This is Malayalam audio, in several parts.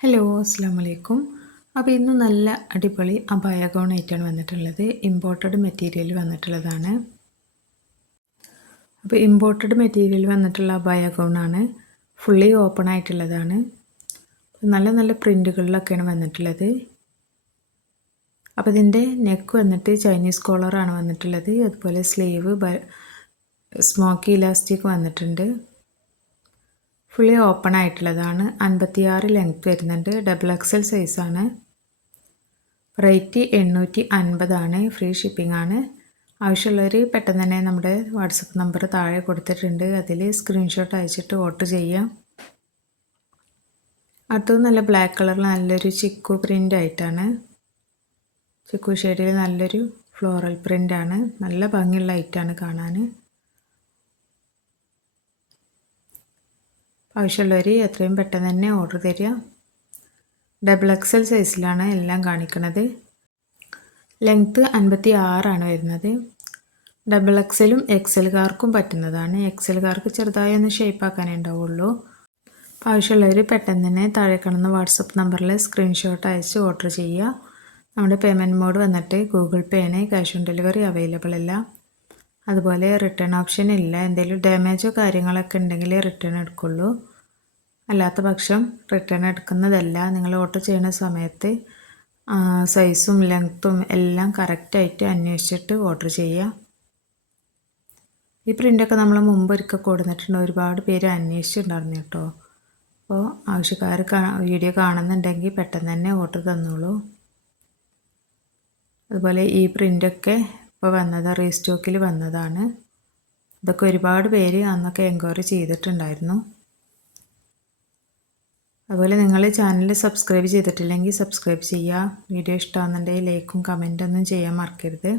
ഹലോ അസ്സാം വലൈക്കും അപ്പോൾ ഇന്ന് നല്ല അടിപൊളി അബായ ഗൗൺ ആയിട്ടാണ് വന്നിട്ടുള്ളത്. ഇമ്പോർട്ടഡ് മെറ്റീരിയൽ വന്നിട്ടുള്ളതാണ്. അപ്പോൾ ഇമ്പോർട്ടഡ് മെറ്റീരിയൽ വന്നിട്ടുള്ള അബായ ആണ് ഫുള്ളി ഓപ്പൺ ആയിട്ടുള്ളതാണ്. നല്ല നല്ല പ്രിന്റുകളിലൊക്കെയാണ് വന്നിട്ടുള്ളത്. അപ്പോൾ ഇതിന്റെ നെക്ക് വന്നിട്ട് ചൈനീസ് കോളറാണ് വന്നിട്ടുള്ളത്. അതുപോലെ സ്ലീവ് സ്മോക്കി ഇലാസ്റ്റിക് വന്നിട്ടുണ്ട്. ഫുള്ളി ഓപ്പൺ ആയിട്ടുള്ളതാണ്. അൻപത്തിയാറ് ലെങ്ത് വരുന്നുണ്ട്. ഡബിൾ എക്സൽ സൈസാണ് റേറ്റ് എണ്ണൂറ്റി അൻപതാണ് ഫ്രീ ഷിപ്പിംഗ് ആണ്. ആവശ്യമുള്ളവർ പെട്ടെന്ന് തന്നെ നമ്മുടെ വാട്സപ്പ് നമ്പർ താഴെ കൊടുത്തിട്ടുണ്ട്. അതിൽ സ്ക്രീൻഷോട്ട് അയച്ചിട്ട് ഓർഡർ ചെയ്യാം. അടുത്തത് നല്ല ബ്ലാക്ക് കളറിൽ നല്ലൊരു ചിക്കു പ്രിന്റ് ആയിട്ടാണ്. ചിക്കു ഷെയ്ഡിൽ നല്ലൊരു ഫ്ലോറൽ പ്രിന്റാണ് നല്ല ഭംഗിയുള്ള ഐറ്റാണ് കാണാൻ ആവശ്യമുള്ളവർ എത്രയും പെട്ടെന്ന് തന്നെ ഓർഡർ തരിക. ഡബിൾ എക്സൽ സൈസിലാണ് എല്ലാം കാണിക്കുന്നത് ലെങ്ത്ത് അൻപത്തി ആറാണ് വരുന്നത്. ഡബിൾ എക്സലും എക്സലുകാർക്കും പറ്റുന്നതാണ്. എക്സലുകാർക്ക് ചെറുതായി ഒന്ന് ഷേപ്പാക്കാനേ ഉണ്ടാവുള്ളൂ. അപ്പോൾ ആവശ്യമുള്ളവർ പെട്ടെന്ന് തന്നെ താഴെ കാണുന്ന വാട്സപ്പ് നമ്പറിൽ സ്ക്രീൻഷോട്ട് അയച്ച് ഓർഡർ ചെയ്യുക. നമ്മുടെ പേയ്മെന്റ് മോഡ് വന്നിട്ട് ഗൂഗിൾ പേ ആണ് ക്യാഷ് ഓൺ ഡെലിവറി അവൈലബിൾ അല്ല. അതുപോലെ റിട്ടേൺ ഓപ്ഷൻ ഇല്ല. എന്തെങ്കിലും ഡാമേജോ കാര്യങ്ങളൊക്കെ ഉണ്ടെങ്കിൽ റിട്ടേൺ എടുക്കുള്ളൂ. അല്ലാത്ത പക്ഷം റിട്ടേൺ എടുക്കുന്നതല്ല. നിങ്ങൾ ഓർഡർ ചെയ്യുന്ന സമയത്ത് സൈസും ലെങ്ത്തും എല്ലാം കറക്റ്റായിട്ട് അന്വേഷിച്ചിട്ട് ഓർഡർ ചെയ്യുക. ഈ പ്രിന്റൊക്കെ നമ്മൾ മുമ്പ് ഒരിക്കൽ കൊടുത്തിട്ടുണ്ട്. ഒരുപാട് പേര് അന്വേഷിച്ചിട്ടുണ്ടായിരുന്നു കേട്ടോ. അപ്പോൾ ആവശ്യക്കാർ വീഡിയോ കാണുന്നുണ്ടെങ്കിൽ പെട്ടെന്ന് തന്നെ ഓർഡർ തന്നോളൂ. അതുപോലെ ഈ പ്രിന്റൊക്കെ ഇപ്പോൾ വന്നത് റീസ്റ്റോക്കിൽ വന്നതാണ്. ഇതൊക്കെ ഒരുപാട് പേര് അന്നൊക്കെ എൻക്വയറി ചെയ്തിട്ടുണ്ടായിരുന്നു. അതുപോലെ നിങ്ങൾ ചാനൽ സബ്സ്ക്രൈബ് ചെയ്തിട്ടില്ലെങ്കിൽ സബ്സ്ക്രൈബ് ചെയ്യുക. വീഡിയോ ഇഷ്ടമാകുന്നുണ്ടെങ്കിൽ ലൈക്കും കമന്റൊന്നും ചെയ്യാൻ മറക്കരുത്.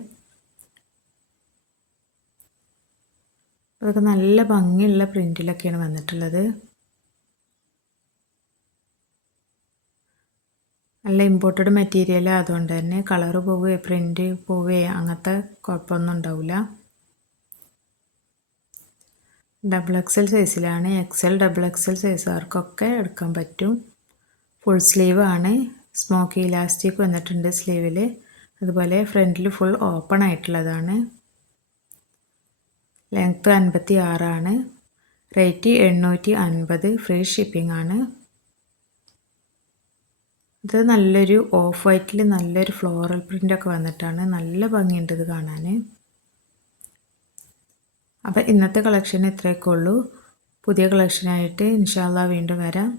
അതൊക്കെ നല്ല ഭംഗിയുള്ള പ്രിന്റിലൊക്കെയാണ് വന്നിട്ടുള്ളത്. നല്ല ഇമ്പോർട്ടഡ് മെറ്റീരിയൽ അതുകൊണ്ട് തന്നെ കളറ് പോവുകയോ പ്രിന്റ് പോവുകയോ അങ്ങനത്തെ കുഴപ്പമൊന്നും ഉണ്ടാവില്ല. ഡബിൾ എക്സൽ സൈസിലാണ് എക്സൽ ഡബിൾ എക്സൽ സൈസുകാർക്കൊക്കെ എടുക്കാൻ പറ്റും? ഫുൾ സ്ലീവ് ആണ്. സ്മോക്കി ഇലാസ്റ്റിക് വന്നിട്ടുണ്ട് സ്ലീവിൽ അതുപോലെ ഫ്രണ്ടിൽ ഫുൾ ഓപ്പൺ ആയിട്ടുള്ളതാണ്. ലെങ്ത്ത് അൻപത്തി ആറാണ് റേറ്റ് എണ്ണൂറ്റി അൻപത്. ഫ്രീ ഷിപ്പിംഗ് ആണ്. ഇത് നല്ലൊരു ഓഫ് വൈറ്റിൽ നല്ലൊരു ഫ്ലോറൽ പ്രിന്റൊക്കെ വന്നിട്ടാണ്. നല്ല ഭംഗിയുണ്ട് ഇത് കാണാൻ അപ്പം ഇന്നത്തെ കളക്ഷൻ ഇത്രയൊക്കെ ഉള്ളൂ. പുതിയ കളക്ഷനായിട്ട് ഇൻഷാല്ല വീണ്ടും വരാം.